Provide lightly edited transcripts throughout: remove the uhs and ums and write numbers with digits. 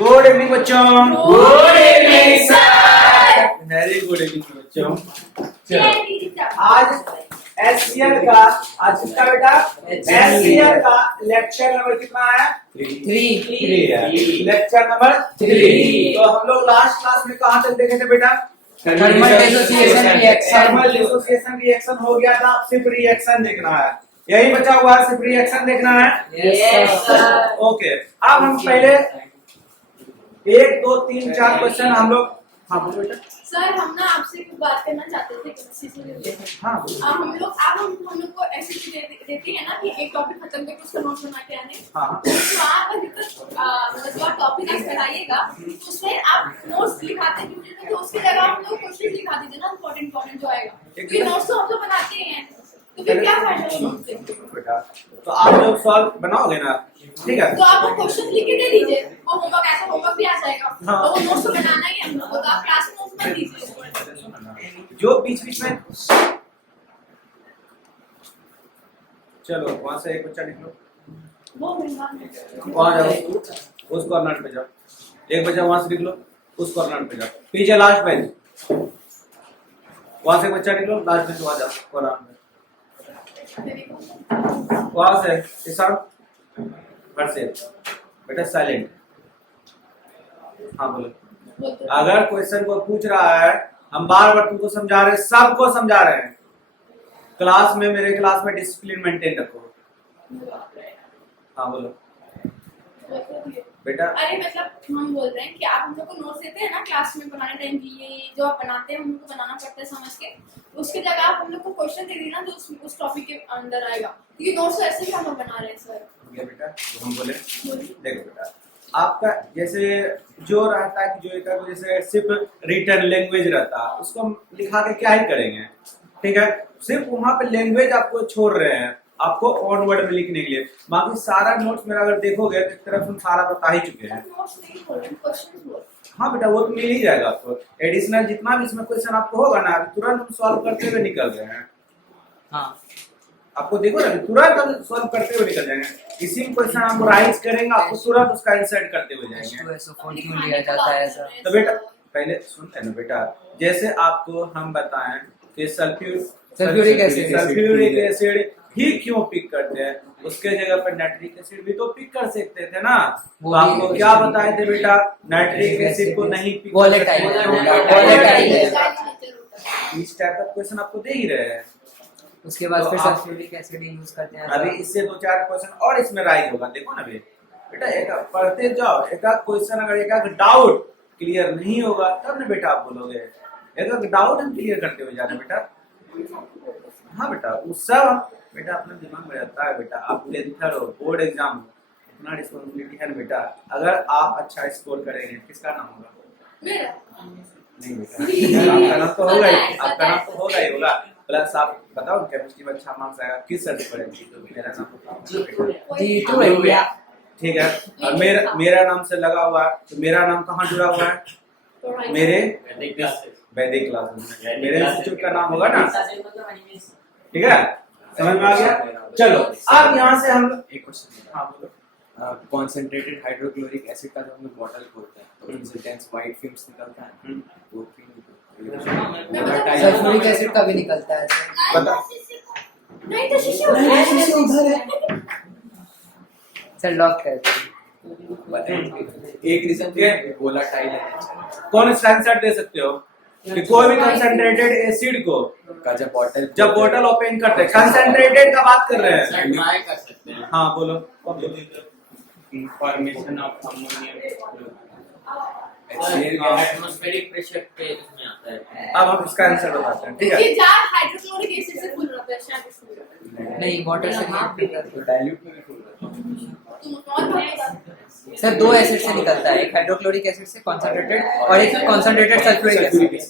Good evening बच्चों। Good evening sir. Very good evening बच्चों। आज एससीएल का आज किसका बेटा एससीएल का लेक्चर नंबर कितना है? 3 है। Lecture number 3। तो हम लोग लास्ट क्लास में कहाँ तक देखे थे बेटा? थर्मल डिसोसिएशन रिएक्शन हो गया था। अब सिर्फ रिएक्शन देखना है, यही बचा हुआ है, सिर्फ रिएक्शन देखना है। Yes sir. ओके, अब हम पहले 1 2 3 4 क्वेश्चन हम लोग। हाँ बोलो बेटा। सर हम ना आपसे कुछ बात करना चाहते थे केमिस्ट्री से रिलेटेड। हाँ हम लोग को ऐसे देती है ना कि एक टॉपिक खत्म करके उसका नोट बना के आने। हाँ। तो आप मतलब जो टॉपिक आप पढ़ाइएगा उसमें आप नोट्स लिखाते हैं तो उसकी जगह हम लोग क्वेश्चन लिखा दीजिए ना, इम्पोर्टेंट जो आएगा, क्योंकि नोट्स तो हम लोग बनाते ही हैं, तो फिर क्या फायदा है नोट्स से? बेटा तो आप लोग सॉल्व बनाओगे ना, ठीक है? तो आप क्वेश्चन लिख के दे दीजिए, वो होमवर्क ऐसा होमवर्क भी आ जाएगा। हाँ। तो वो नोट्स तो बनाना ही है हम लोग को, तो आप क्लास में नोट्स बना दीजिए। जो बीच बीच में चलो वहां से एक बच्चा निकलो, वो महंगा वहां जाओ, उस कॉर्नर पे जाओ। एक बच्चा वहां से निकलो, उस कॉर्नर पे जाओ, पीछे लास्ट बेंच, वहां से एक बच्चा निकलो, लास्ट बेंच वहां जाओ कॉर्नर पे, वहां से ईशान हर्षित बेटा साइलेंट। हाँ बोलो। अगर क्वेश्चन को पूछ रहा है, हम बार बार तुमको समझा रहे हैं, सबको समझा रहे हैं, क्लास में मेरे क्लास में डिसिप्लिन मेंटेन रखो। हाँ बोलो बेटा। अरे मतलब हम बोल रहे हैं कि आप हम लोग को नोट्स देते हैं ना क्लास में बनाने टाइम की, ये जो आप बनाते हैं हम लोग को बनाना पड़ता है समझ के, उसकी जगह आप हम लोग को क्वेश्चन दे देना जो उस टॉपिक के अंदर आएगा, क्योंकि नोट्स ऐसे ही हम लोग बना रहे हैं सर। बेटा तो हम बोले देखो बेटा, आपका जैसे जो रहता है कि जो एक जैसे सिर्फ रिटर्न लैंग्वेज रहता है, उसको हम लिखा के क्या ही करेंगे, ठीक है? सिर्फ वहां पे लैंग्वेज आपको छोड़ रहे हैं, आपको ऑन वर्ड में लिखने के लिए। बाकी सारा नोट्स मेरा अगर देखोगे तो एक तरफ हम सारा बता ही चुके हैं। हाँ बेटा वो तो मिल ही जाएगा आपको, एडिशनल जितना भी इसमें क्वेश्चन आपको होगा ना, तुरंत हम सॉल्व करते हुए निकल रहे हैं। हाँ आपको देखो ना, तुरंत हम सॉल्व करते हुए निकल जाएंगे। इसी में क्वेश्चन हम राइज करेंगे, आपको तुरंत उसका इंसर्ट करते हुए जाएंगे। क्यों लिया जाता है सर? तो बेटा पहले सुनते हैं ना बेटा, जैसे आपको हम बताएं कि सल्फ्यूरिक एसिड ही क्यों पिक करते हैं, उसके जगह पर नाइट्रिक एसिड भी तो पिक कर सकते थे ना। तो आपको क्या बताए थे बेटा, नाइट्रिक एसिड को नहीं पिक कर सकते। इस टाइप का क्वेश्चन आपको दे ही रहे हैं। उसके बाद तो फिर आप सल्फ्यूरिक एसिड यूज करते हैं। अभी इससे 2-4 क्वेश्चन और इसमें राइज होगा, देखो ना बेटा, एक पढ़ते जाओ, एक क्वेश्चन अगर एक डाउट क्लियर नहीं होगा तब ना बेटा आप बोलोगे, एक डाउट हम क्लियर करते हुए जा रहे हैं बेटा। हाँ बेटा वो सब बेटा अपने दिमाग में रहता है बेटा। आप टेंथर हो, बोर्ड एग्जाम हो, अपना रिस्पॉन्सिबिलिटी है ना बेटा। अगर आप अच्छा स्कोर करेंगे किसका नाम होगा? मेरा नहीं बेटा आपका नाम तो होगा ही, आपका नाम तो होगा ही होगा। प्लस आप बताओ केमिस्ट्री में अच्छा मार्क्स आएगा किस सर से पढ़ेंगे? तो मेरा नाम G2 है भैया। ठीक है, और मेरा नाम से लगा हुआ है, तो मेरा नाम कहाँ जुड़ा हुआ है? मेरे वैदिक क्लास में मेरे इंस्टीट्यूट का नाम होगा ना, ठीक है? समझ में आ गया? चलो अब यहाँ से हम एक क्वेश्चन। हाँ बोलो। कॉन्सेंट्रेटेड हाइड्रोक्लोरिक एसिड का जब हम बॉटल खोलते हैं तो उनसे डेंस व्हाइट फिल्म्स निकलता है, वो सल्फ्यूरिक एसिड का भी निकलता है सर। बता। नहीं तो शीशे उधर है। सर लॉक कर दीजिए। एक रीजन ये वोलाटाइल है। कौन सा आंसर दे सकते हो कि कोई भी कंसंट्रेटेड एसिड को का जब बॉटल ओपन करते हैं, कंसंट्रेटेड का बात कर रहे हैं। ट्राई कर सकते हैं। हाँ बोलो। Formation of ammonium atmospheric pressure पे इसमें आता है। अब हम इसका आंसर बताते हैं, ठीक है? ये जार हाइड्रोक्लोरिक एसिड से फुल रहता है शायद इसमें। नहीं वाटर से नहीं। डाइल्यूट में भी फुल रहता तुम कौन बता? सर 2 एसिड से निकलता है, एक हाइड्रोक्लोरिक एसिड से कॉन्सेंट्रेटेड और एक कॉन्सेंट्रेटेड सल्फ्यूरिक एसिड।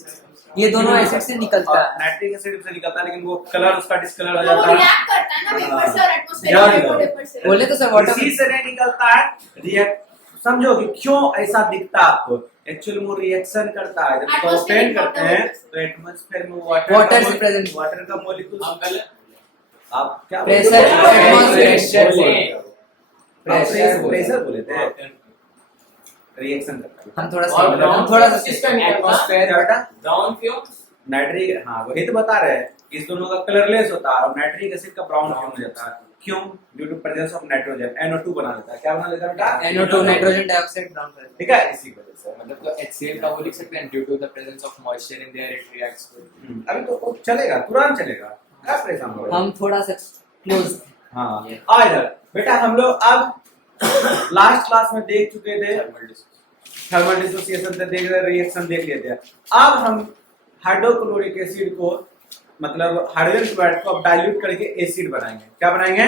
ये दोनों एसिड से निकलता है। नाइट्रिक एसिड से निकलता है, लेकिन वो कलर उसका डिस्कलर हो वो जाता है। रिएक्ट करता है ना वेपर से और एटमॉस्फेरिक वेपर से। बोले तो सर वाटर इसी से नहीं निकलता है रिएक्ट। समझो कि क्यों ऐसा दिखता है आपको, एक्चुअली वो रिएक्शन करता है। जब ओपन करते हैं तो एटमॉस्फेयर में वाटर से प्रेजेंट वाटर का मॉलिक्यूल। आप क्या प्रेशर प्रेशर बोले थे, रिएक्शन करता है। हम थोड़ा और सा brown हम थोड़ा सा किसका निकलता? एटमॉस्फेयर क्या बेटा? ब्राउन फ्यूम्स नाइट्रिक, हाँ वही तो बता रहे हैं, इस दोनों का कलरलेस होता है और नाइट्रिक एसिड का ब्राउन फ्यूम हो जाता है। क्यों? Due to presence of nitrogen, NO2 बना देता है। क्या बना देता है बेटा? NO2 नाइट्रोजन डाइऑक्साइड ब्राउन कर ठीक है, इसी वजह से। मतलब तो HCl का वो लिख सकते हैं due to the presence of moisture in there it reacts with. अभी तो चलेगा, तुरंत चलेगा, क्या परेशान हो रहे हो? हम थोड़ा सा क्लोज हाँ आ इधर बेटा, हम लोग अब लास्ट क्लास में देख चुके थे थर्मल डिसोसिएशन से, देख रहे रिएक्शन देख लेते हैं। अब हम हाइड्रोक्लोरिक एसिड को मतलब हाइड्रोजन क्लोराइड को अब डाइल्यूट करके एसिड बनाएंगे। क्या बनाएंगे?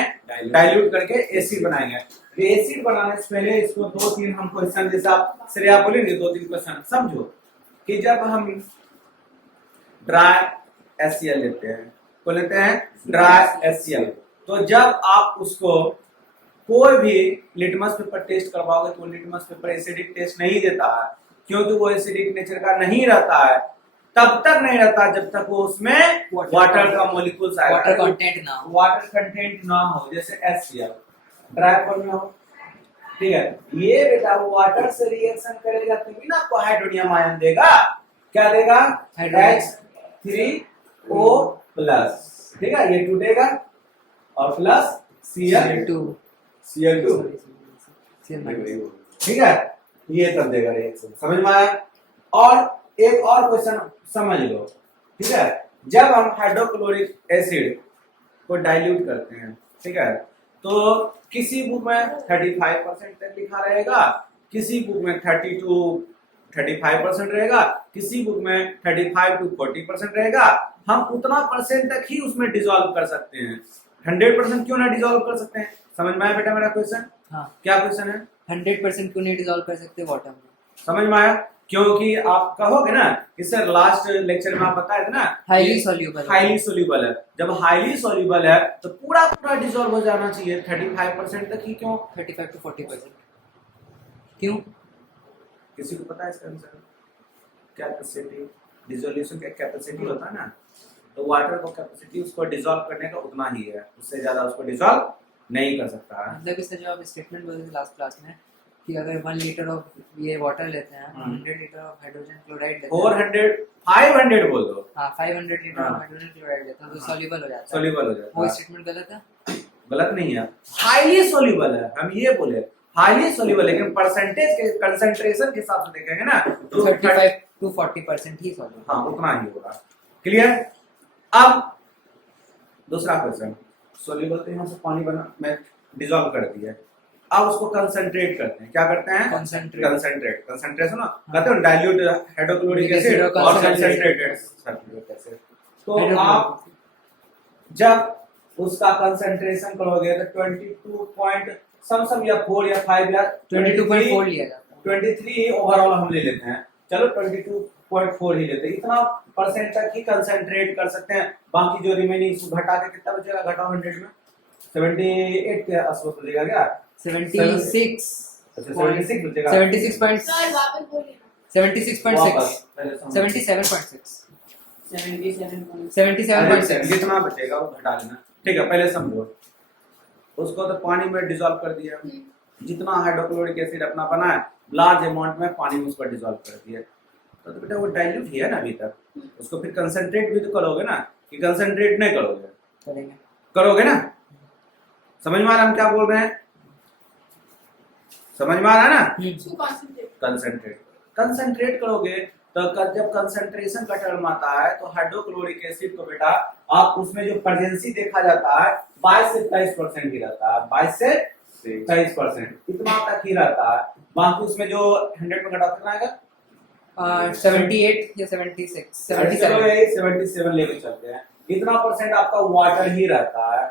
डाइल्यूट करके एसिड बनाएंगे। तो एसिड बनाने से पहले इसको 2-3 हम क्वेश्चन, जैसे आप श्रेया बोलेंगे 2-3 क्वेश्चन समझो कि जब हम ड्राई HCl लेते हैं, को लेते हैं ड्राई HCl, तो जब आप उसको कोई भी लिटमस पेपर टेस्ट करवाओगे तो लिटमस पेपर एसिडिक टेस्ट नहीं देता है, क्योंकि वो एसिडिक नेचर का नहीं रहता है। तब तक नहीं रहता जब तक वो उसमें वाटर का मॉलिक्यूल्स आएगा, वाटर कंटेंट ना हो, वाटर कंटेंट ना हो, जैसे HCl ड्राई फॉर्म में हो। ठीक है, ये बेटा वो वाटर से रिएक्शन करेगा तभी ना आपको हाइड्रोनियम आयन देगा। क्या देगा? H3O+। ठीक है, ये टूटेगा और प्लस Cl2 Cl2। Cl- ठीक है, ये तब देगा रिएक्शन। समझ में आया? और एक और क्वेश्चन समझ लो। ठीक है, जब हम हाइड्रोक्लोरिक एसिड को डाइल्यूट करते हैं, ठीक है, तो किसी बुक में 35% तक लिखा रहेगा, किसी बुक में 30 to 35% रहेगा, किसी बुक में 35 to 40% रहेगा। हम उतना परसेंट तक ही उसमें डिसॉल्व कर सकते हैं, 100% क्यों ना डिसॉल्व कर सकते हैं? समझ में आया बेटा मेरा क्वेश्चन? हाँ, क्या क्वेश्चन है? 100% क्यों नहीं डिसॉल्व कर सकते वाटर में? समझ में आया? क्योंकि आप कहोगे ना कि सर लास्ट लेक्चर में आप बताए थे ना हाईली सॉल्यूबल, हाईली सोल्यूबल है। जब हाईली सोल्यूबल है तो पूरा पूरा डिसॉल्व हो जाना चाहिए, 35% तक ही क्यों? 35 to 40%। क्यों? किसी को पता है इसका आंसर? कैपेसिटी, डिसोल्यूशन का कैपेसिटी होता है ना, तो वाटर को कैपेसिटी उसको डिसॉल्व करने का उतना ही है, उससे ज्यादा उसको डिसॉल्व नहीं कर सकता है। मतलब इससे जो आप स्टेटमेंट बोले थे लास्ट क्लास में कि अगर 1 लीटर ऑफ ये वाटर लेते हैं, 100 लीटर ऑफ हाइड्रोजन क्लोराइड लेते हैं, 400 500 बोल दो, हाँ 500 लीटर हाँ। ऑफ हाइड्रोजन क्लोराइड लेते हैं तो सॉल्युबल हो जाता है। सोल्यूबल हो जाता वो है। स्टेटमेंट गलत है? गलत नहीं है, हाईली सोल्यूबल है। हम ये बोले हाईली सोल्यूबल, लेकिन परसेंटेज के कंसंट्रेशन के हिसाब से देखेंगे ना तो 35 to 40% ही सॉल्युबल। हाँ उतना ही होगा। क्लियर? अब दूसरा क्वेश्चन, सोल्यूबल तो यहाँ से पानी बना मैं डिसॉल्व कर दिया, अब उसको कंसंट्रेट करते हैं। क्या करते हैं? कंसंट्रेट, कंसंट्रेशन ना कहते हैं डाइल्यूट हाइड्रोक्लोरिक एसिड और कंसंट्रेटेड सल्फ्यूरिक एसिड। तो आप जब उसका कंसंट्रेशन करोगे तो 22 पॉइंट सम या 4 या 5 या 22.4 लिया जाता है। 23 ओवरऑल हम ले लेते हैं, चलो 22.4 ही लेते हैं। इतना परसेंट तक ही कंसंट्रेट कर सकते हैं, बाकी जो रिमेनिंग घटा के कितना बचेगा? घटाओ 100 में 78 के आसपास बचेगा क्या? 76 अच्छा 76 बचेगा। 76 point सर वापस बोलिए ना। 76.6 वापस, पहले समझो। 77.6 77.6 77.6 जितना बचेगा वो घटा लेना। ठीक है, पहले समझो, उसको तो पानी में डिसॉल्व कर दिया, जितना हाइड्रोक्लोरिक एसिड अपना बना है लार्ज अमाउंट में पानी में उसको डिसॉल्व कर दिया, तो बेटा वो डाइल्यूट ही है ना अभी तक। उसको फिर कंसंट्रेट भी तो करोगे ना, कि कंसंट्रेट नहीं करोगे? करेंगे। करोगे ना? समझ में आ रहा है हम क्या बोल रहे हैं? समझ में आ रहा है ना? इसको कॉन्सेंट्रेट कंसंट्रेट, कंसंट्रेट करोगे तो जब कंसंट्रेशन का टर्म आता है तो हाइड्रोक्लोरिक एसिड को बेटा आप उसमें जो प्रेजेंसी देखा जाता है 22 से 23% ही रहता है, 22 से 23% इतना तक ही रहता है। बाकी उसमें जो 100 में घटा कितना आएगा? 78 या 76 चलो 77 ये 77 लेके चलते हैं, इतना परसेंट आपका वाटर ही रहता है।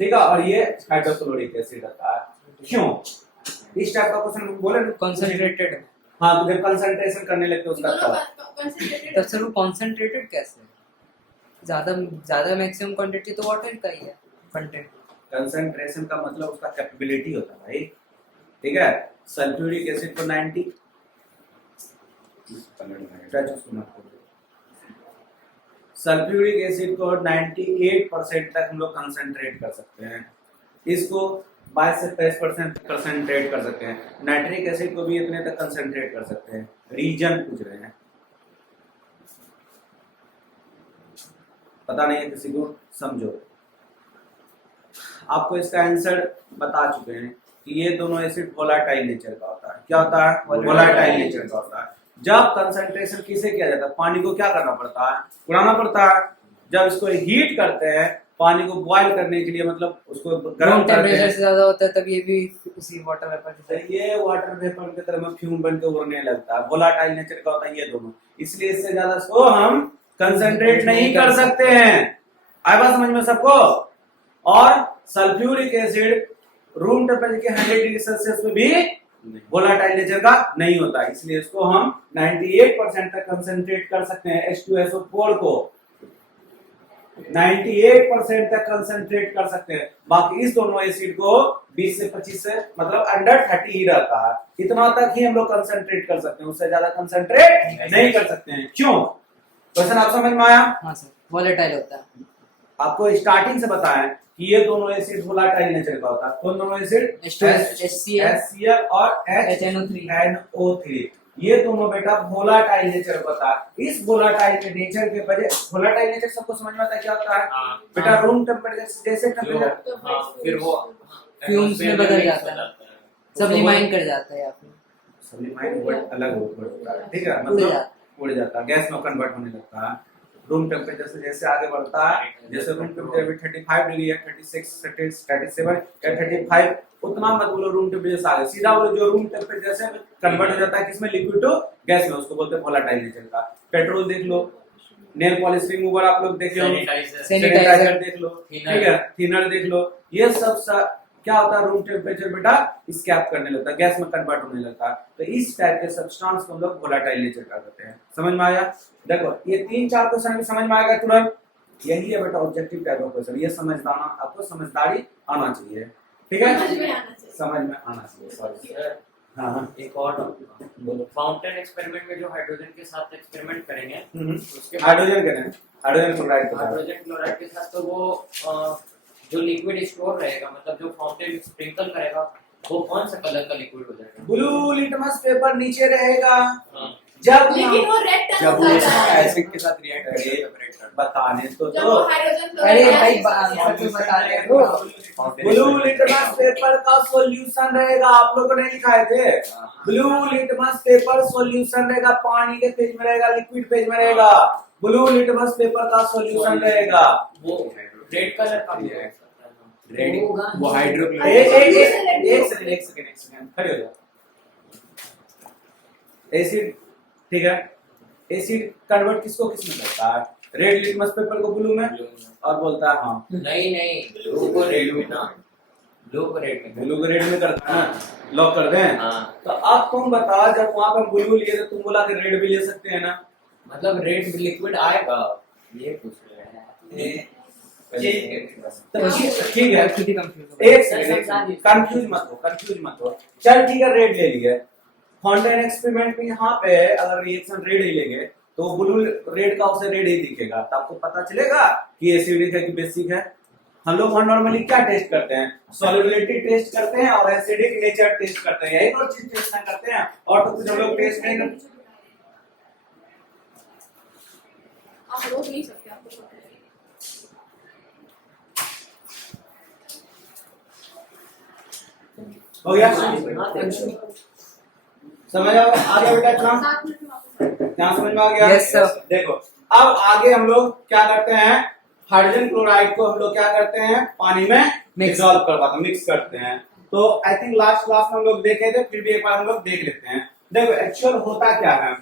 ठीक है, और ये हाइड्रोक्लोरिक एसिड रहता है। क्यों? इस टाइप का क्वेश्चन बोले ना, कंसंट्रेटेड। हाँ तो जब कंसंट्रेशन करने लगते हो उसका दोनों तब कंसेंट्रेटेड तब सर वो कंसंट्रेटेड कैसे? ज्यादा मैक्सिमम क्वांटिटी तो वाटर का ही है कंटेंट। कंसंट्रेशन का मतलब उसका कैपेबिलिटी होता है भाई। ठीक है, सल्फ्यूरिक एसिड को 90 सल्फ्यूरिक एसिड को 98% तक हम लोग कंसंट्रेट कर सकते हैं। इसको 22 से 23% कंसंट्रेट कर सकते हैं। नाइट्रिक एसिड को भी इतने तक कंसंट्रेट कर सकते हैं। रीजन पूछ रहे हैं, पता नहीं है किसी को, समझो। आपको इसका आंसर बता चुके हैं कि ये दोनों एसिड वोलाटाइल नेचर का होता है। क्या होता है? वोलाटाइल नेचर का होता है। जब कंसंट्रेशन किसे किया जाता है? पानी को क्या करना पड़ता है? उड़ाना पड़ता है। जब इसको हीट करते हैं पानी को बॉयल करने के लिए, मतलब उसको गर्म करते टेम्परेचर हैं, से ज्यादा होता है तब ये भी उसी वाटर वेपर तो ये वाटर वेपर की तरह में फ्यूम बन के उड़ने लगता है। वोलाटाइल नेचर का होता है ये दोनों, इसलिए इससे ज्यादा इसको हम कंसंट्रेट नहीं कर सकते हैं। आया बात समझ में सबको? और सल्फ्यूरिक एसिड रूम टेम्परेचर के 100 डिग्री सेल्सियस में भी वोलाटाइल नेचर का नहीं होता, इसलिए इसको हम 98% तक कंसंट्रेट कर सकते हैं। H2SO4 को 98% तक कंसंट्रेट कर सकते हैं। बाकी इस दोनों एसिड को 20 से 25 से मतलब अंडर 30 ही रहता है। इतना तक ही हम लोग कंसंट्रेट कर सकते हैं, उससे ज्यादा कंसंट्रेट नहीं कर सकते हैं। क्यों? क्वेश्चन आप समझ में आया? हाँ सर, वोलेटाइल होता है। आपको स्टार्टिंग से बताएं कि ये दोनों एसिड वोलाटाइल नेचर का होता है। कौन दोनों एसिड? HCl और HNO3। ये दोनों बेटा वोलाटाइल नेचर का होता है। इस वोलाटाइल के नेचर के वजह, वोलाटाइल नेचर सबको समझ में आता है क्या होता है? हाँ। बेटा रूम टेम्परेचर जैसे टेम्परेचर हाँ, फिर वो फ्यूम्स में बदल जाता है, सब्लिमाइन कर जाता है या फिर सब्लिमाइन वर्ड अलग होता है, ठीक है, उड़ मतलब जाता उड़ जाता है, गैस में कन्वर्ट होने लगता है। रूम टेम्परेचर से जैसे आगे बढ़ता है, जैसे रूम टेम्परेचर में 35 डिग्री या 36, 37 या 35, उतना मत बोलो रूम टेम्परेचर से आगे, सीधा बोलो जो रूम टेम्परेचर से कन्वर्ट हो जाता है किसमें? लिक्विड टू गैस में, उसको बोलते हैं वोलाटाइल नेचर का। पेट्रोल देख लो, नेल पॉलिश रिमूवर आप लोग देख लो, सैनिटाइजर देख लो, ठीक है, थिनर देख लो, ये सब क्या होता है? रूम टेम्परेचर बेटा स्कैप करने लगता है, गैस में कन्वर्ट होने लगता है। तो इस टाइप के सब्सटेंस को हम लोग वोलाटाइल नेचर का कहते हैं। समझ में आया? देखो ये 3-4 क्वेश्चन भी समझ में आएगा तुरंत। यही है बेटा ऑब्जेक्टिव टाइप ऑफ क्वेश्चन। ये समझदाना, आपको समझदारी आना चाहिए, ठीक है, समझ में आना चाहिए। समझ में आना चाहिए। सॉरी, हाँ एक और फाउंटेन एक्सपेरिमेंट में जो हाइड्रोजन के साथ एक्सपेरिमेंट करेंगे उसके बाद हाइड्रोजन करें, हाइड्रोजन क्लोराइड के साथ। हाइड्रोजन क्लोराइड के साथ, तो वो जो लिक्विड स्टोर रहेगा, मतलब जो फाउंटेन स्प्रिंकल करेगा, वो कौन सा कलर का लिक्विड हो जाएगा? ब्लू लिटमस पेपर नीचे रहेगा। हाँ। जब लेकिन वो रेड टन जब वो होता है। एसिड के साथ रिएक्ट करेगा, बताने तो जब दो। वो हाइड्रोजन अरे क्लोराइड भाई गैस सच बता रहे हो। ब्लू लिटमस पेपर का सॉल्यूशन रहेगा, आप लोगों ने लिखाए थे। ब्लू लिटमस पेपर सॉल्यूशन रहेगा, पानी के फेज में रहेगा, लिक्विड फेज में रहेगा। ब्लू लिटमस पेपर का सॉल्यूशन रहेगा। वो रेड कलर का भी है। रेड वो एक हाइड्रोक्लोराइड सेकंड खड़े हो जाओ। एसिड, ठीक है, एसिड कन्वर्ट किसको किसमें करता है? रेड लिटमस पेपर को ब्लू में, और बोलता है हाँ नहीं, ब्लू को रेड में ना, ब्लू को रेड में। ब्लू को रेड में करता है ना, लॉक कर दें। हाँ। तो अब तुम बताओ, जब वहां पर ब्लू लिए तो तुम बोला कि रेड भी ले सकते हैं ना? मतलब रेड लिक्विड आएगा, ये पूछ रहे हैं। तो ठीक है, खुद ही कंफ्यूज हो गया। एक सेकंड, कंफ्यूज मत हो। चल ठीक है, रेड ले लिए। फाउंटेन एक्सपेरिमेंट में यहाँ पे अगर रिएक्शन रेड ही लेंगे तो ब्लू रेड का उसे रेड ही दिखेगा, तो आपको पता चलेगा कि एसिडिक है कि बेसिक है। हम लोग नॉर्मली क्या टेस्ट करते हैं? सॉल्युबिलिटी टेस्ट करते हैं और एसिडिक नेचर टेस्ट करते हैं, यही दो चीज टेस्ट करते हैं, और तो कुछ हम लोग टेस्ट नहीं करते। आप रोक नहीं सकते, आपको पता है। हो गया? समझ आ गया बेटा? इतना 7 मिनट में वापस क्या समझ में आ गया? Yes, sir. देखो अब आगे हम लोग क्या करते हैं? हाइड्रोजन क्लोराइड को हम लोग क्या करते हैं? पानी में डिसॉल्व करवाते हैं, मिक्स करते हैं। तो आई थिंक लास्ट क्लास में हम लोग देखे थे, फिर भी एक बार हम लोग देख लेते हैं। देखो एक्चुअल होता क्या है,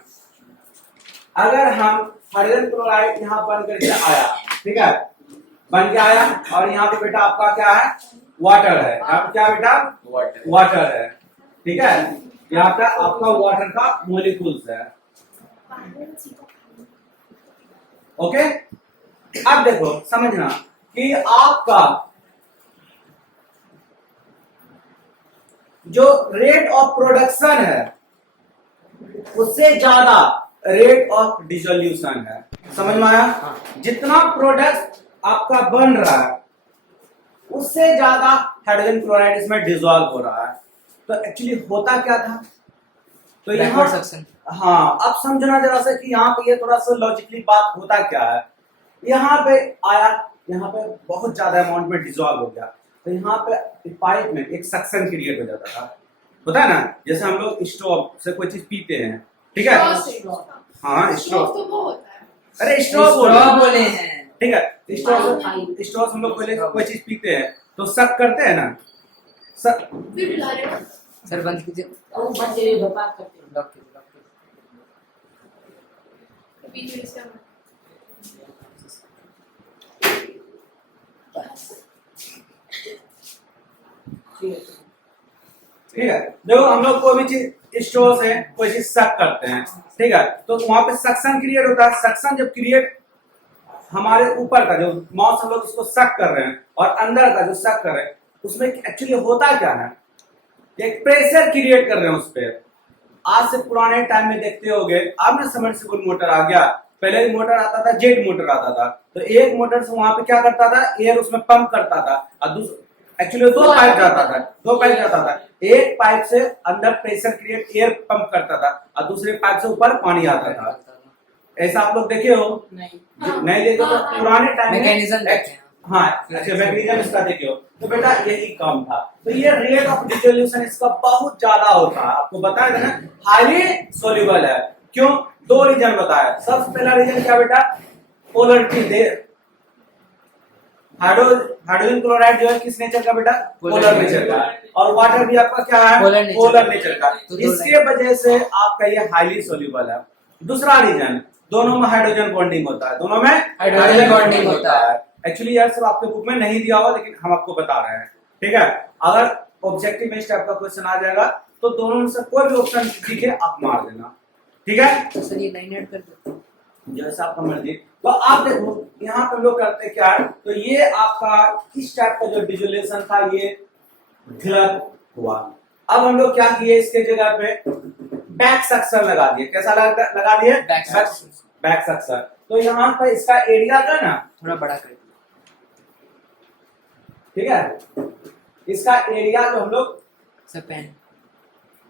अगर हम हाइड्रोजन क्लोराइड यहाँ बन करके आया, ठीक है, बन के आया, और यहाँ पे बेटा आपका क्या है? वाटर है। यहाँ पे क्या बेटा? वाटर है, ठीक है, यहाँ पे आपका वाटर का मोलिक्यूल्स है। ओके, अब देखो समझना कि आपका जो रेट ऑफ प्रोडक्शन है उससे ज्यादा रेट ऑफ डिसोल्यूशन है। समझ में आया? जितना प्रोडक्ट आपका बन रहा है उससे ज्यादा हाइड्रोजन क्लोराइड इसमें डिसॉल्व हो रहा है। तो एक्चुअली होता क्या था, तो यहाँ बैकवर्ड सक्शन। हाँ अब समझना जरा सा कि यहाँ पे ये थोड़ा सा लॉजिकली बात होता क्या है। यहाँ पे आया, यहाँ पे बहुत ज्यादा अमाउंट में डिसॉल्व हो गया, तो यहाँ पे पाइप में एक सक्शन क्रिएट हो जाता था, होता है ना, जैसे हम लोग स्ट्रॉ से कोई चीज पीते हैं, ठीक है, हाँ स्ट्रॉ, तो वो होता है। अरे स्ट्रॉ स्ट्रॉ बोले हैं। ठीक है, स्ट्रॉ से हम लोग पहले कोई चीज पीते हैं तो सक करते हैं ना, सक, फिर बुला रहे हो। सर बंद कीजिए, वो बंद कीजिए, बात करते हैं। लॉक कीजिए, लॉक कीजिए। बीच में इसका ठीक है। देखो हम लोग कोई भी चीज स्ट्रॉ से कोई चीज सक करते हैं, ठीक है, तो वहां पे सक्शन क्रिएट होता है। सक्शन जब क्रिएट, हमारे ऊपर का जो माउस हम लोग उसको सक कर रहे हैं और अंदर का जो सक कर रहे हैं, उसमें एक्चुअली होता क्या है, एक प्रेशर क्रिएट कर रहे हैं उस पर। आज से पुराने टाइम में देखते होगे आपने, सबमर्सिबल मोटर आ गया, पहले मोटर आता था, जेट मोटर आता था, तो एक मोटर से वहां पे क्या करता था, एयर उसमें पंप करता था, और एक्चुअली दो पाइप जाता था, दो पाइप जाता था, एक पाइप से अंदर प्रेशर क्रिएट, एयर पंप करता था, और दूसरे पाइप से ऊपर पानी आता था। ऐसा आप लोग देखे हो? नहीं देखे तो पुराने टाइम में मैकेनिज्म देखे हैं। हाँ, अच्छा मैकेनिज्म इसका देखे हो, तो बेटा यही काम था। तो ये रेट ऑफ डिसोल्यूशन इसका बहुत ज्यादा होता है, आपको बताया था ना, हाईली सोल्यूबल है। क्यों? दो रीजन बताया। सबसे पहला रीजन क्या बेटा, पोलरिटी दे, हाइड्रोजन क्लोराइड जो है किस नेचर का बेटा, पोलर नेचर का, और वाटर भी आपका क्या है, पोलर नेचर का, इसके वजह से आपका ये हाईली सोल्यूबल है। दूसरा रीजन, दोनों में हाइड्रोजन बॉन्डिंग होता है, दोनों में हाइड्रोजन बॉन्डिंग होता है। एक्चुअली यार सब आपके बुक में नहीं दिया हुआ, लेकिन हम आपको बता रहे हैं, ठीक है। अगर ऑब्जेक्टिव में इस टाइप का क्वेश्चन आ जाएगा तो दोनों में से कोई भी ऑप्शन दिखे आप मार देना, ठीक है। तो सर ये लाइन ऐड कर दो, जैसा आपका मर्जी। तो आप देखो यहाँ पे लोग करते क्या है, तो ये आपका इस टाइप का जो डिसोल्यूशन था ये गलत हुआ। अब हम लोग क्या किए, इसके जगह पे बैक सक्शन लगा दिए। कैसा लगा दिए, बैक सक्शन। तो यहाँ पे इसका एरिया का ना थोड़ा बड़ा कर दो, ठीक है, इसका एरिया जो हम लोग, सर पेन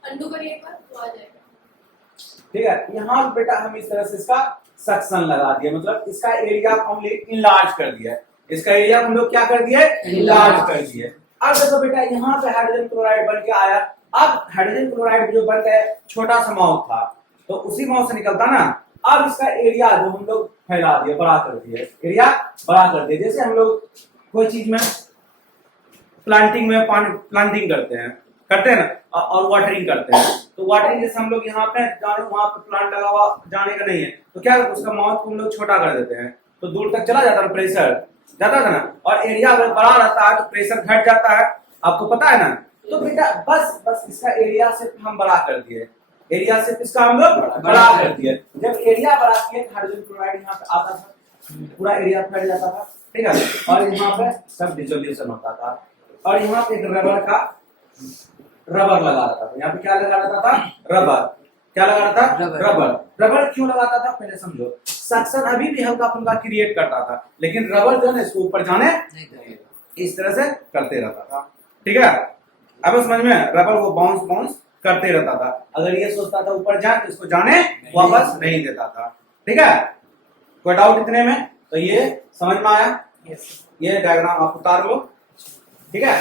अंडू करिए एक बार तो आ जाएगा। ठीक है, यहाँ बेटा हम इस तरह से इसका सक्शन लगा दिया, मतलब इसका एरिया हमने इनलार्ज कर दिया। इसका एरिया हम लोग क्या कर दिए, इनलार्ज कर दिए। अब देखो बेटा यहाँ पे हाइड्रोजन क्लोराइड बन के आया। अब हाइड्रोजन क्लोराइड जो बन गया, छोटा सा माउथ था तो उसी माउथ से निकलता ना। अब इसका एरिया जो हम लोग फैला दिया, बड़ा कर दिया, एरिया बड़ा कर दिया। जैसे हम लोग कोई चीज में प्लांटिंग में प्लांटिंग करते हैं ना, और वाटरिंग करते हैं, तो वाटरिंग जैसे हम लोग यहाँ पे जाने, वहां पे प्लांट लगा हुआ जाने का नहीं है, तो क्या उसका माउथ को हम लोग छोटा कर देते हैं, तो दूर तक चला जाता है, प्रेशर जाता था ना, और एरिया अगर बड़ा रहता है तो प्रेशर घट जाता है, आपको पता है ना। तो बेटा बस इसका एरिया से हम बड़ा कर दिए, एरिया से इसका हम लोग बड़ा कर दिए। जब एरिया बड़ा किए, हाइड्रोजन क्लोराइड यहाँ पे आता था, पूरा एरिया फैल जाता था, ठीक है, और यहाँ पे सब डिसोल्यूशन होता था। और यहाँ पे एक रबर लगा रहता था। यहाँ पे क्या लगा रहता था, रबर। क्या लगा रहता था, रबर क्यों लगाता था पहले समझो। सक्शन अभी भी हल्का फुल्का क्रिएट करता था, लेकिन रबर जो है ना इसको ऊपर जाने इस तरह से करते रहता था, ठीक है। अब समझ में, रबर वो बाउंस करते रहता था। अगर ये सोचता था ऊपर जाए तो इसको जाने वापस नहीं देता था, ठीक है। कोई डाउट इतने में? तो ये समझ में आया, ये डायग्राम आप उतार लो, ठीक है।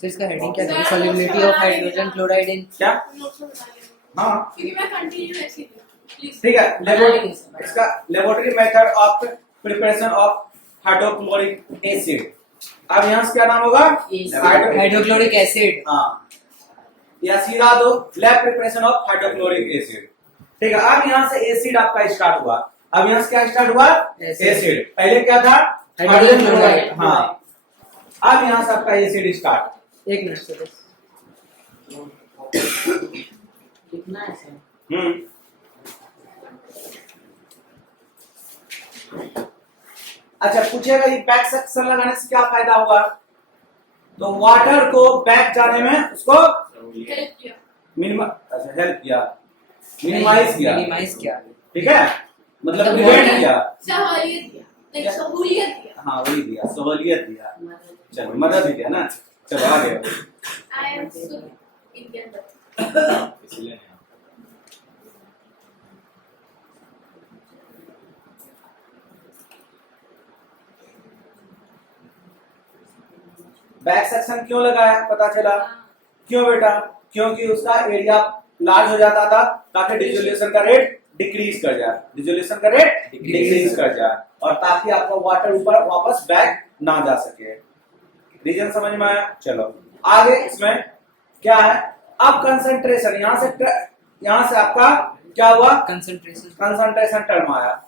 तो इसका हेडिंग क्या है, solubility of hydrogen chloride in क्या, नोट्स में बना लेना, हाँ क्योंकि मैं कंटिन्यू ऐसे ही प्लीज। ठीक है। लेबोरेटरी, इसका laboratory method of preparation of hydrochloric acid. अब यहाँ से क्या नाम होगा, हाइड्रोक्लोरिक एसिड। हाँ, या सीधा दो lab preparation of hydrochloric acid, ठीक है। अब यहाँ से एसिड आपका स्टार्ट हुआ। अब यहाँ से क्या स्टार्ट हुआ, एसिड। पहले क्या था, हाइड्रोजन क्लोराइड। हाँ, अब यहाँ से आपका एसिड स्टार्ट। एक मिनट से बस, कितना है सर? अच्छा पूछेगा ये बैक सक्शन लगाने से क्या फायदा होगा, तो वाटर को बैक जाने में उसको हेल्प किया। हेल्प किया, मिनिमाइज किया, ठीक है, मतलब मतलब प्रिवेंट किया, सहूलियत दिया, नहीं सहूलियत दिया। हाँ वही दिया, सहूलियत दिया। चलो मदद ही दिया ना, चलो आगे। आई एम सुन इंडियन इसलिए नहीं। बैक सेक्शन क्यों लगाया पता चला? क्यों बेटा? क्योंकि उसका एरिया लार्ज हो जाता था ताकि डिसोल्यूशन का रेट डिक्रीज कर जाए, डिसोल्यूशन का रेट डिक्रीज कर जाए, और ताकि आपका वाटर ऊपर वापस बैक ना जा सके। रीजन समझ में आया? चलो आगे इसमें क्या है, अब कंसंट्रेशन यहां से आपका क्या हुआ? कंसंट्रेशन टर्म आया।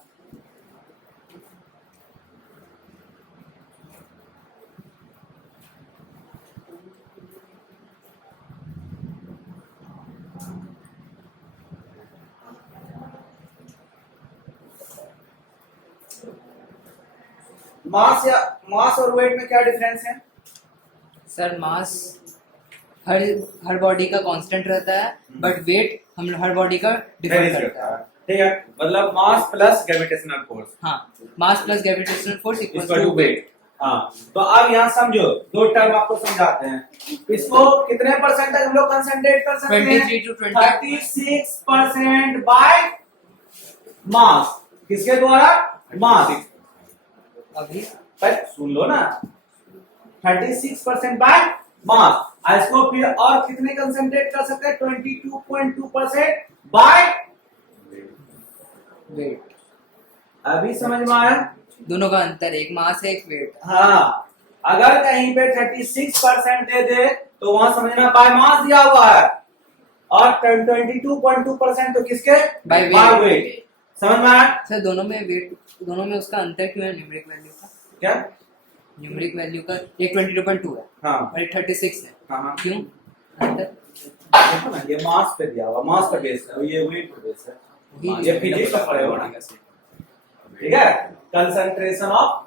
मास और वेट में क्या डिफरेंस है? सर मास हर बॉडी का कांस्टेंट रहता है, बट वेट हम हर बॉडी का डिफरेंट रहता है। ठीक है, मतलब मास प्लस ग्रेविटेशनल फोर्स। हाँ, mass plus gravitational force equal to weight. हाँ, तो अब यहाँ समझो, दो टर्म आपको समझाते हैं। इसको कितने परसेंट तक हम लोग कंसंट्रेट कर सकते हैं? 23 to 20। 36% by mass. किसके द्वारा? मास। अभी पर सुन लो ना, 36% बाय मास। इसको फिर और कितने कंसंट्रेट कर सकते हैं? 22.2% बाय वेट। अभी समझ में आया? दोनों का अंतर, एक मास है एक वेट। हाँ, अगर कहीं पे 36% दे दे तो वहां समझना बाय मास दिया हुआ है, और 22.2% तो किसके? By weight. समझ में आया? सर दोनों में उसका अंतर क्यों है? न्यूमेरिक वैल्यू का क्या? न्यूमेरिक वैल्यू का एक 22.2 है हाँ और एक 36 है। हाँ, क्यों अंतर? देखो ना, ये मास पे दिया हुआ, मास पे बेस है, ये वेट पे बेस है। ये फिजिक्स का पढ़े हो ना, ठीक है? कंसंट्रेशन ऑफ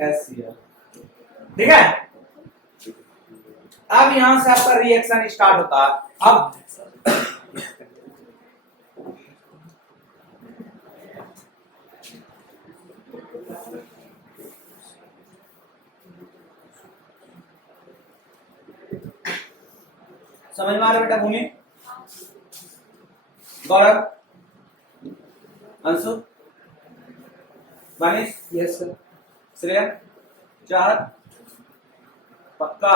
HCl, ठीक है? अब यहां से आपका रिएक्शन स्टार्ट होता है। अब समझ में आ रहा बेटा? भूमि, गौरव, अंशु, मनीष, यस सर। श्रेया, चाहत, पक्का?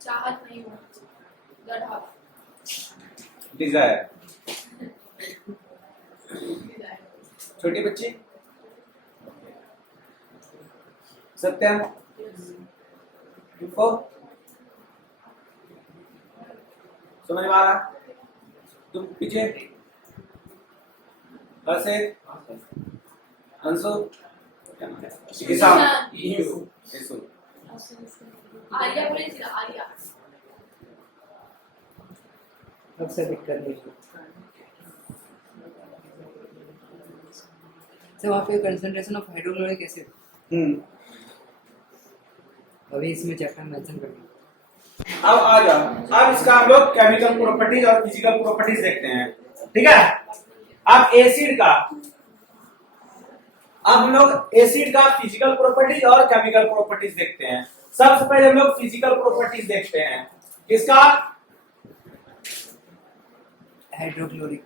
चाहत नहीं होना चाहिए, डिजायर। छोटी बच्ची, सत्यम, इनको समझ में आ रहा? तुम पीछे, हर्षित, अंशु, किसान, यीशु। आर्या बोले थी, आर्या अब से दिक्कत नहीं। सर वहाँ पे कंसंट्रेशन ऑफ हाइड्रोक्लोरिक एसिड अभी इसमें चैप्टर मेंशन करेंगे। अब आ जाओ, अब इसका हम लोग केमिकल प्रॉपर्टीज और फिजिकल प्रॉपर्टीज देखते हैं, ठीक है? अब एसिड का, अब हम लोग एसिड का फिजिकल प्रॉपर्टीज और केमिकल प्रॉपर्टीज देखते हैं। सबसे पहले हम लोग फिजिकल प्रॉपर्टीज देखते हैं। किसका? Hydrochloric.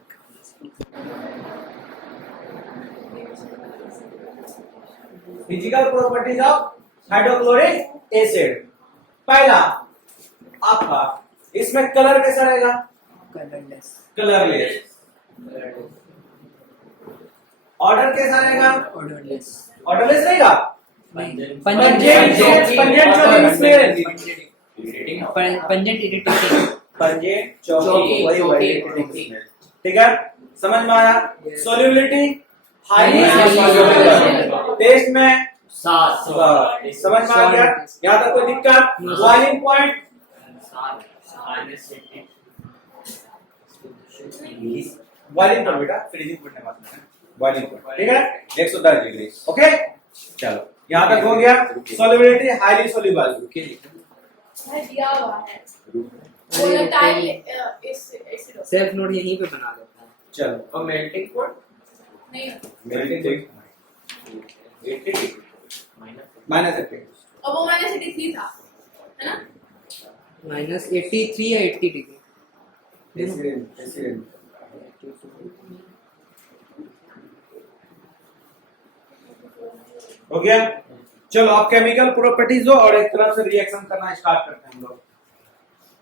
Physical properties of hydrochloric acid. पहला आपका, इसमें कलर कैसा रहेगा? कलरलेस। कलरलेस। ऑर्डर कैसा रहेगा? ऑर्डरलेस। ऑर्डरलेस रहेगा। Pungent irritating. ठीक है, समझ में आया? सोल्यूबिलिटी हाईली सोल्यूबल, टेस्ट में समझ में आ गया? यहाँ तक कोई दिक्कत? बॉइलिंग पॉइंट बॉइलिंग पॉइंट बेटा, फ्रीजिंग पॉइंट नहीं बात है, बॉइलिंग पॉइंट, ठीक है? 110 डिग्री। ओके, चलो यहाँ तक हो गया। सोल्यूबिलिटी हाईली सोल्यूबल दिया हुआ है, वोलेटाइल एसिड। सेल्फ नोट यहीं पे बना लेता है। चलो, और मेल्टिंग पॉइंट नहीं -80 और वो -83 था, है ना? -83 या 80 डिग्री। हो गया। चलो आप केमिकल प्रॉपर्टीज दो और एक तरफ से रिएक्शन करना स्टार्ट करते हैं हम लोग।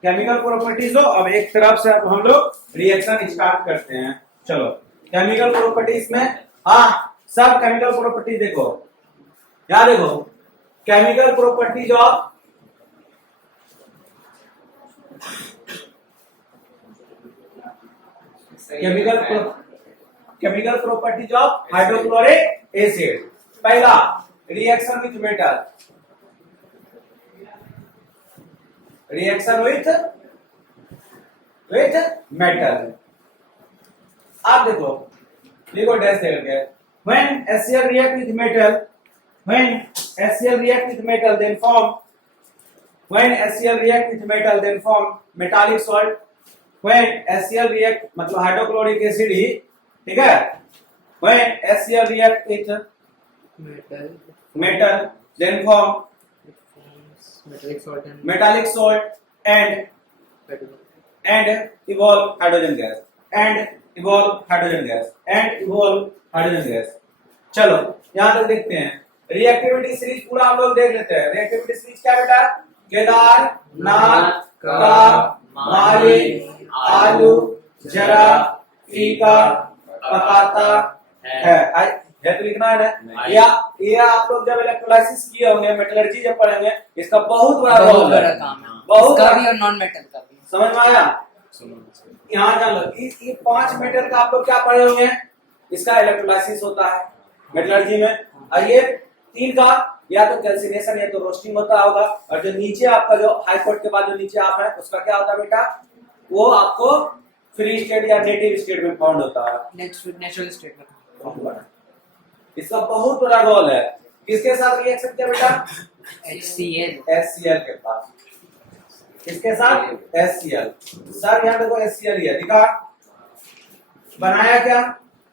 केमिकल प्रॉपर्टीज दो, अब एक तरफ से अब हम लोग रिएक्शन स्टार्ट करते हैं। चलो केमिकल प्रॉपर्टीज में, हाँ सब केमिकल प्रॉपर्टीज देखो, यहाँ देखो chemical properties of chemical properties of hydrochloric acid. पहला reaction with metal, reaction with metal. आप देखो लिखो डैश दे करके, when HCl react with metal, when HCl react with metal then form, when HCl react with metal then form metallic salt, when HCl react मतलब hydrochloric acid ही, ठीक है, when HCl react with metal then form metallic salt and evolve hydrogen gas and evolve hydrogen gas and evolve hydrogen gas। चलो यहां तक देखते हैं reactivity series पूरा हम लोग देख लेते हैं। रिएक्टिविटी सीरीज क्या बेटा? केदारनाथ का मालिक आलू जरा फीका पकाता है। ये तो लिखना है ना। ये आप लोग जब इलेक्ट्रोलाइसिस किए होंगे, मेटलर्जी जब पढ़ेंगे, इसका बहुत बड़ा रोल है, काम है बहुत इसका भी और नॉन मेटल का भी। समझ में आया? यहाँ जान लो, ये 5 मेटल का आप लोग क्या पढ़े होंगे, इसका इलेक्ट्रोलाइसिस होता है मेटलर्जी में। और ये 3 का या तो कैल्सिनेशन या तो रोस्टिंग होता होगा, और जो नीचे आपका जो हाई कोर्ट के बाद जो नीचे आप है उसका क्या होता है बेटा? वो आपको फ्री स्टेट या नेटिव स्टेट में फाउंड होता है, नेचुरल स्टेट में। इसका बहुत बड़ा रोल है। किसके साथ रिएक्शन किया बेटा? HCl के पास। किसके साथ? HCl। सर यहाँ देखो HCl ही है, दिखा बनाया क्या?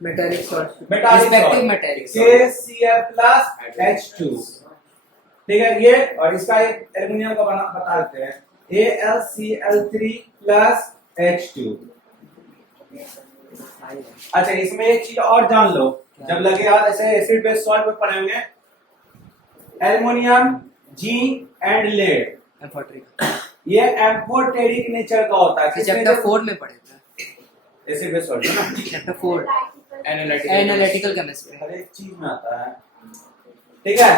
Metallic salt, metallic respective metallic KCl plus H2, ठीक है ये। और इसका एक एल्युमिनियम का बता देते हैं, AlCl3 plus H2। अच्छा इसमें एक चीज और जान लो, जब लगे यार ऐसे एसिड बेस सॉल्ट में पढ़ेंगे, एल्युमिनियम जिंक एंड लेड, ये एम्फोटेरिक नेचर का होता है। चैप्टर 4 में पढ़े थे, एसिड बेस सॉल्ट है ना, चैप्टर 4 एनालिटिकल केमिस्ट्री, हर एक चीज में आता है, ठीक है।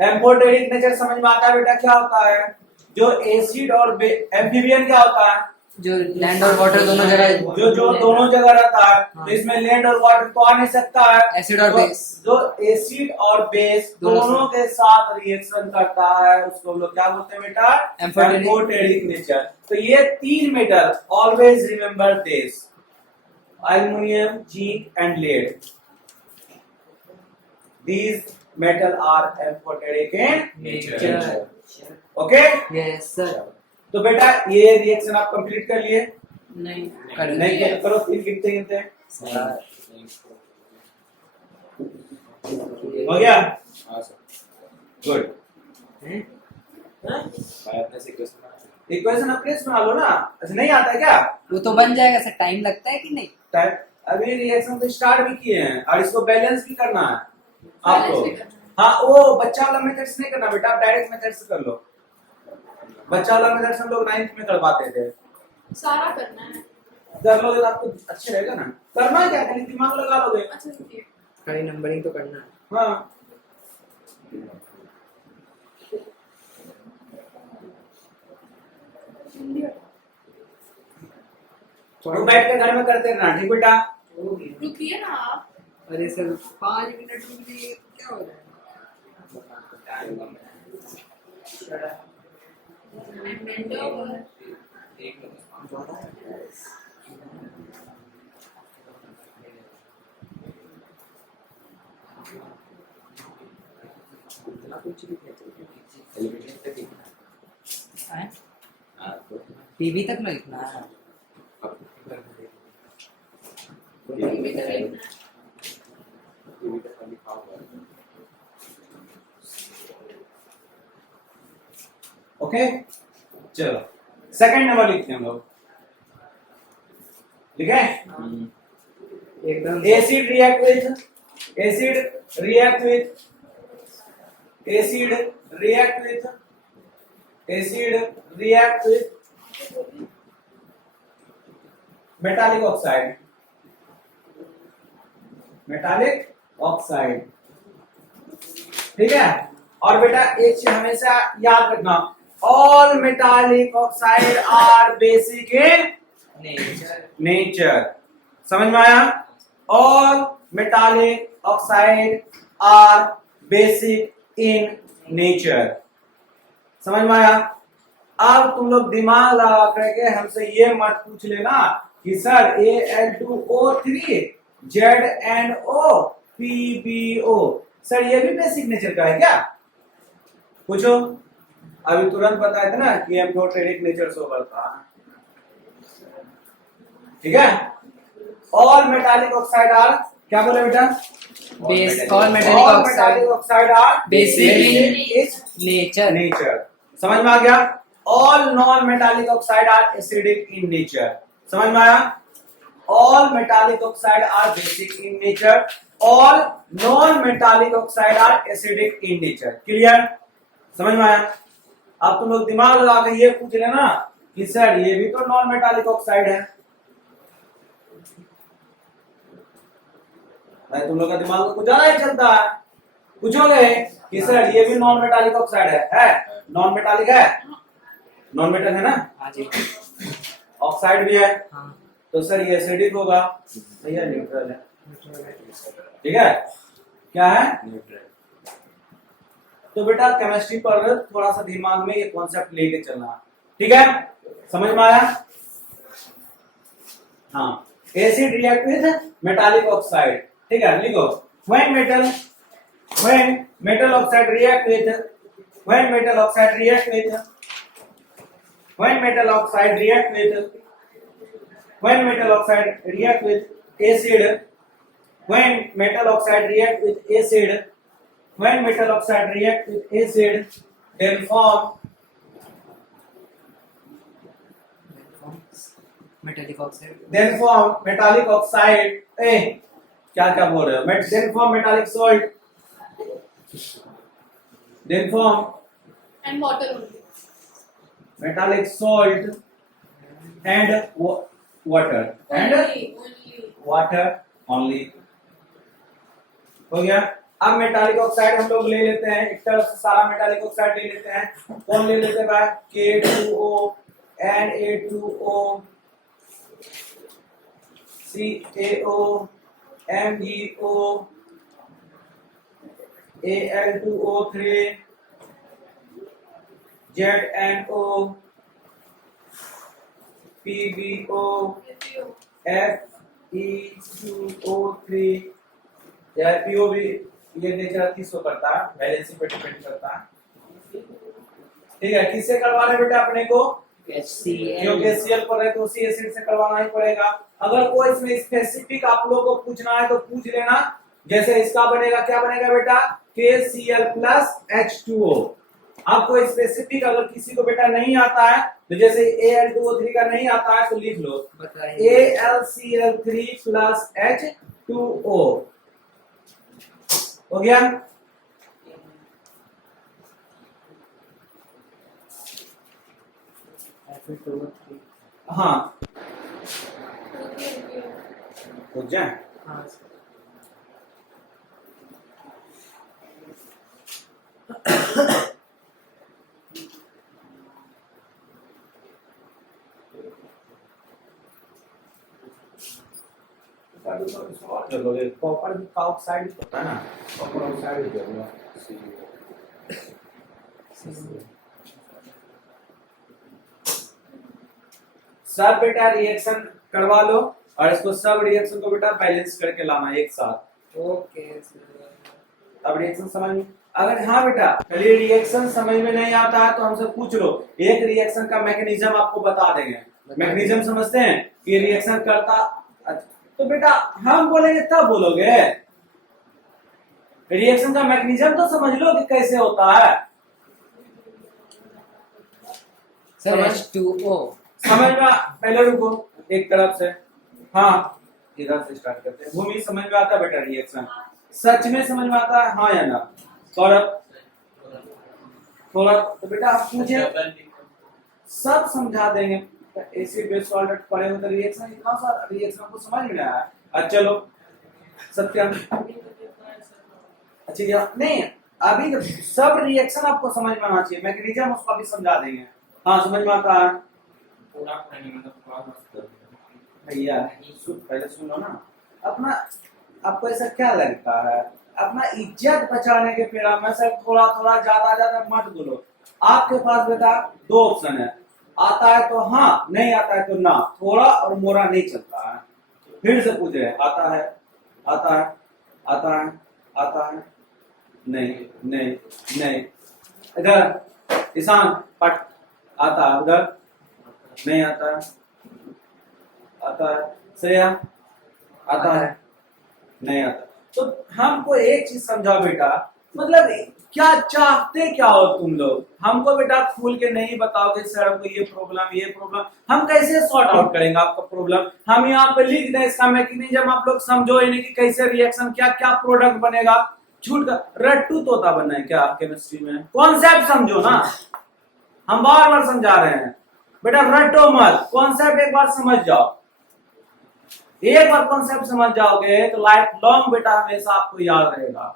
एम्फोटेरिक नेचर समझ में आता है बेटा क्या होता है? जो एसिड और एम्फीबियन क्या होता है? जो लैंड और वाटर दोनों जगह, जो दोनों जगह रहता है, तो इसमें लैंड और वाटर तो आ नहीं सकता है, एसिड और बेस, जो एसिड और बेस दोनों के साथ रिएक्शन करता है उसको हम लोग क्या बोलते हैं बेटा? Amphoteric nature. तो ये 3 metal, always remember this, aluminium zinc and lead, these metal are amphoteric in nature। Okay yes sir. तो बेटा ये रिएक्शन आप कंप्लीट कर लिए? नहीं नहीं किया? करो 3 गिनते गिनते हो गया? गुड। इक्वेशन अपने बना लो ना। अच्छा नहीं आता है क्या? वो तो बन जाएगा सर, टाइम लगता है कि नहीं? अभी रिएक्शन तो स्टार्ट भी किए हैं और इसको बैलेंस भी करना है आपको। बैलेंस भी करना है। हाँ वो बच्चा वाला मेथड से नहीं करना बेटा, आप डायरेक्ट मेथड से कर लो। बच्चा वाला मेथड से हम लोग 9th में करवाते थे। सारा करना है। कर लोगे तो आपको अच्छे रहेगा ना। करना क्या, खाली दिमाग लगा लोगे। अच्छा ठीक है। खाली नंबरिंग तो करना है। हाँ तो बैठ के घर में करते रहना, ठीक बेटा? रुकिए ना आप। अरे सर 5 मिनट रुक जाइए, क्या हो रहा है? पीवी तक में लिखना है। भी तो लिखना है। ओके, चलो सेकंड नंबर लिखते हैं हम लोग, ठीक है। एकदम acid react with acid react with acid react with acid react with metallic oxide, metallic oxide, ठीक है। और बेटा एक चीज हमेशा याद रखना, all metallic oxide are basic in nature, समझ में आया। All metallic oxide are basic in nature, समझ में आया। अब तुम लोग दिमाग लगा करके हमसे ये मत पूछ लेना कि sir Al2O3 ZnO PbO, sir ये भी बेसिक नेचर का है क्या? पूछो, अभी तुरंत बताया था ना कि एम्फोटेरिक नेचर से उभरता है, ठीक है। ऑल मेटालिक ऑक्साइड आर, क्या बोले बेटा? All metallic oxide are basic in nature, समझ में आ गया। All non metallic oxide are acidic in nature, समझ में आया। All metallic oxide are basic in nature, all non metallic oxide are acidic in nature, clear, समझ में आया। अब तुम लोग दिमाग लगा के ये पूछ लेना कि सर ये भी तो नॉन मेटालिक ऑक्साइड है, भाई तुम लोग का दिमाग तो कुछ ज्यादा ही चलता है। पूछोगे कि सर ये भी नॉन मेटालिक ऑक्साइड है नॉन मेटालिक है, नॉन मेटल है ना, हाँ जी, ऑक्साइड भी है, हाँ तो सर ये एसिडिक होगा, भैया न्यूट्रल है, ठीक है, क्या है। तो बेटा केमिस्ट्री पर थोड़ा सा दिमाग में ये कॉन्सेप्ट लेके चलना, ठीक है, समझ में आया। हाँ, acid react with metallic oxide, ठीक है, लिखो when metal oxide react with when metal oxide react with when metal oxide react with when metal oxide react with acid when metal oxide react with acid when metal oxide react with acid then form metallic oxide, then form metallic oxide, क्या क्या बोल रहे हो, then form metallic salt, then form and water only. metallic salt and water and Only. water only, हो गया। अब metallic oxide हम लोग ले लेते हैं, एक तरफ से सारा मेटालिक ऑक्साइड ले लेते हैं, कौन ले लेते हैं भाई? K2O Na2O CaO MgO Al2O3 ZnO PbO Fe2O3, PO भी ये नेचर किसको करता है? वैलेंसी पे डिपेंड करता है, ठीक है। किससे करवा रहे बेटा अपने को? क्योंकि HCl पर है तो उसी एसिड से करवाना ही पड़ेगा। अगर कोई इसमें स्पेसिफिक आप लोगों को पूछना है तो पूछ लेना, जैसे इसका बनेगा, क्या बनेगा बेटा? KCl plus H2O। आपको स्पेसिफिक अगर किसी को बेटा नहीं आता है तो जैसे Al2O3 का नहीं आता है तो लिख लो AlCl3 प्लस H2O, हो गया। हाँ, हो जाए। हाँ कॉपर का ऑक्साइड होता है ना, कॉपर ऑक्साइड जरूर सब बेटा रिएक्शन करवा लो और इसको सब रिएक्शन को बेटा बैलेंस करके लाना एक साथ। ओके, अब रिएक्शन समझ में, अगर हाँ बेटा चलिए रिएक्शन समझ में नहीं आता है तो हमसे पूछ लो, एक रिएक्शन का मैकेनिज्म आपको बता देंगे। मैकेनिज्म समझते हैं कि रिएक्शन करता, तो बेटा हम बोलेंगे तब बोलोगे, रिएक्शन का मैकेनिज्म तो समझ लो कि कैसे होता है। सर H2O समझ में पहले रुको एक तरफ से, हाँ इधर से स्टार्ट करते हैं। भूमि समझ में आता है बेटा रिएक्शन, सच में समझ में आता है हाँ या ना? सौरभ थोड़ा तो बेटा आप मुझे सब समझा देंगे। एसिड बेस सॉल्ट पढ़े हो तो रिएक्शन कौन सा रिएक्शन आपको समझ में आया? अच्छा चलो सत्यम, अच्छा क्या नहीं अभी तो सब रिएक्शन आपको समझ में आना चाहिए, मैकेनिज्म उसको अभी समझा देंगे। हाँ समझ में आता है भैया? पहले सुनो ना, अपना आपको ऐसा क्या लगता है अपना इज्जत बचाने के फेरा में सर थोड़ा थोड़ा ज्यादा मत बोलो। आपके पास बेटा दो ऑप्शन है, आता है तो हाँ, नहीं आता है तो ना, थोड़ा और मोरा नहीं चलता है। फिर से पूछ रहे आता है आता है आता है आता है नहीं नहीं नहीं, इधर ईशान पट आता है, उधर नहीं आता है, आता है श्रेया आता है नहीं आता। तो हमको एक चीज समझाओ बेटा, मतलब क्या चाहते क्या हो तुम लोग? हमको बेटा खुल के नहीं बताओगे सर हमको ये प्रॉब्लम, हम कैसे सॉर्ट आउट करेंगे आपका प्रॉब्लम? हम यहाँ पे लिख दें इसका मैकेनिज्म, आप लोग समझो ही नहीं कि कैसे रिएक्शन क्या क्या प्रोडक्ट बनेगा। झूठ का रट्टू तोता बनना है क्या केमिस्ट्री में? कॉन्सेप्ट समझो ना, हम बार बार समझा रहे हैं बेटा, रट्टो मत, कॉन्सेप्ट एक बार समझ जाओ। एक बार कॉन्सेप्ट समझ जाओगे तो लाइफ लॉन्ग बेटा हमेशा आपको याद रहेगा।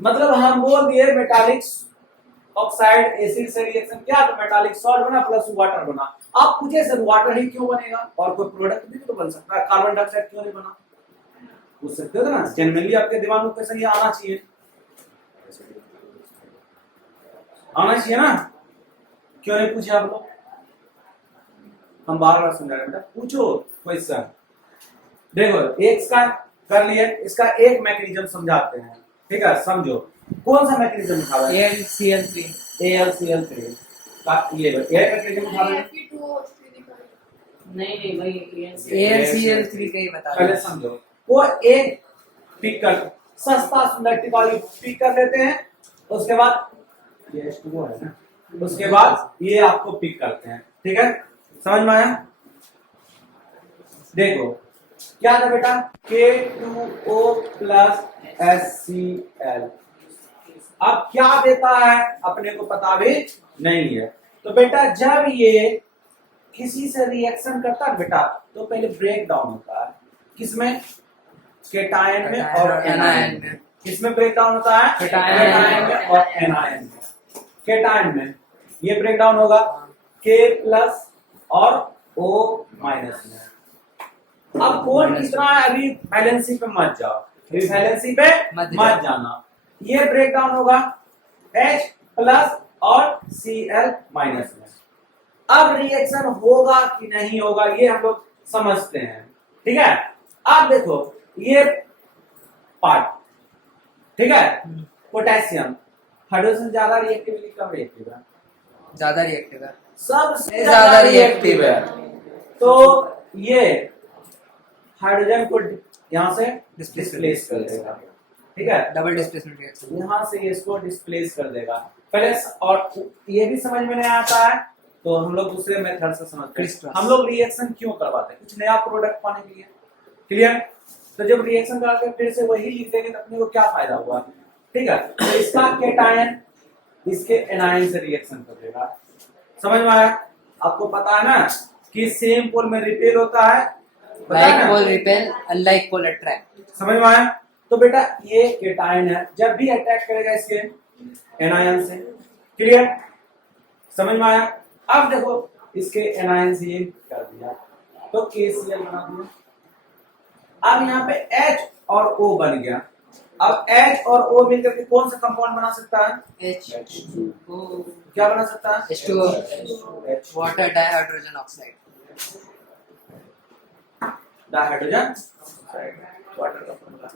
मतलब हम बोल दिए मेटालिक ऑक्साइड एसिड से रिएक्शन क्या, तो मेटालिक सॉल्ट बना प्लस वाटर बना। आप पूछे सर वाटर ही क्यों बनेगा, और कोई प्रोडक्ट भी तो बन सकता है, कार्बन डाइऑक्साइड क्यों नहीं बना? पूछ सकते हो ना, जनरली आपके दिमाग में कैसे ये आना चाहिए, आना चाहिए ना? क्यों नहीं पूछे आप लोग? हम बार बार समझा रहे हैं बेटा, पूछो क्वेश्चन। देखो एक का कर लिए, इसका एक मैकेनिज्म समझाते हैं, ठीक है? समझो कौन सा मैकेनिज्म उठा रहे हैं? AlCl3 का ये मैकेनिज्म उठा रहे हैं। नहीं भाई AlCl3 का ही बता पहले समझो, वो एक पिक कर, सस्ता सुंदर टिप वाली पिक कर लेते हैं, उसके बाद ये H2O है ना, उसके बाद ये आपको पिक करते हैं, ठीक है? समझ में आया? देखो क्या था बेटा, K2O प्लस HCl। अब क्या देता है अपने को पता भी नहीं है। तो बेटा जब ये किसी से रिएक्शन करता है बेटा, तो पहले ब्रेक डाउन होता है, किसमें? केटायन में और एनायन में। किसमें ब्रेक डाउन होता है? केटायन में और एनायन में। केटायन में ये ब्रेक डाउन होगा K प्लस और O माइनस में। अब कौन कितना है अभी वैलेंसी पे मत जाओ, अभी वैलेंसी पे मत जाना। ये ब्रेक डाउन होगा H प्लस और Cl माइनस में। अब रिएक्शन होगा कि नहीं होगा ये हम लोग समझते हैं, ठीक है? अब देखो ये पार्ट, ठीक है? पोटेशियम हाइड्रोजन ज्यादा रिएक्टिव है, कम रिएक्टिव है? ज्यादा रिएक्टिव है, सबसे ज्यादा रिएक्टिव है। तो ये हाइड्रोजन को यहाँ से डिस्प्लेस कर देगा, ठीक है? Double displacement reaction. यहाँ से इसको डिस्प्लेस कर देगा पहले। और ये भी समझ में नहीं आता है तो हम लोग दूसरे मेथड से समझते हैं। हम लोग रिएक्शन क्यों करवाते हैं? कुछ नया प्रोडक्ट पाने के लिए, क्लियर? तो जब रिएक्शन कराते हैं फिर से वही लिख देंगे तो अपने को क्या फायदा हुआ, ठीक है? तो इसका केटायन इसके एनायन से रिएक्शन कर देगा। समझ में आया? आपको पता है ना कि सेम पोल में रिपेल होता है, like pole repel unlike pole attract. समझ में आया? तो बेटा ये केटायन है, जब भी अटैक करेगा इसके एनायन से, क्लियर? समझ में आया? अब देखो इसके एनायन से ये कर दिया तो KCl बना दिया। अब यहाँ पे H और O बन गया। अब H और O मिलकर के कौन सा कंपाउंड बना सकता है? H2O क्या बना सकता है? H2O water dihydrogen oxide. Dihydrogen water का फॉर्मूला।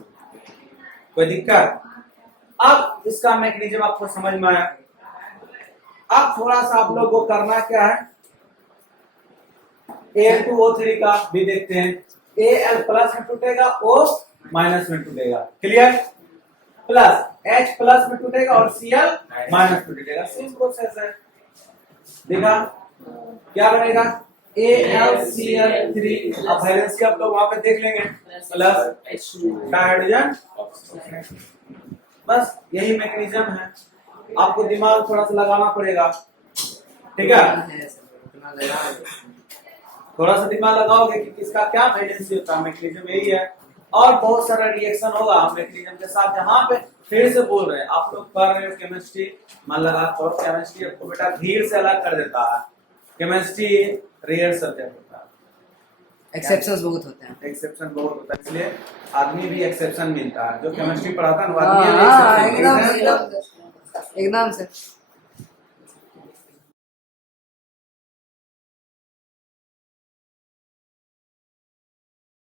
कोई दिक्कत? अब इसका मैकेनिज्म आपको समझ में आया। अब थोड़ा सा आप लोग को करना क्या है, Al2O3 का भी देखते हैं। Al प्लस में टूटेगा, O माइनस में टूटेगा, क्लियर? प्लस H प्लस में टूटेगा और Cl माइनस में टूटेगा। सेम प्रोसेस है, देखा क्या बनेगा AlCl3 अब वैलेंसी आप लोग वहां पे देख लेंगे प्लस हाइड्रोजन। बस यही मैकेनिज्म है, आपको दिमाग थोड़ा सा लगाना पड़ेगा, ठीक है। थोड़ा सा दिमाग लगाओगे कि किसका क्या वैलेंसी होता है, मैकेनिज्म यही है। और बहुत सारा रिएक्शन होगा मैकेनिज्म के साथ, जहां पे फिर से बोल रहे हैं आप लोग पढ़ रहे हो केमिस्ट्री, मान लगा और केमिस्ट्री आपको बेटा भीड़ से अलग कर देता है, केमिस्ट्री रेयर सब्जेक्ट होता है, एक्सेप्शंस बहुत होते हैं। एक्सेप्शन बहुत होता है, इसलिए आदमी भी एक्सेप्शन मिलता है, जो केमिस्ट्री पढ़ाता है ना वो आदमी भी exception मिलता है। एकदम से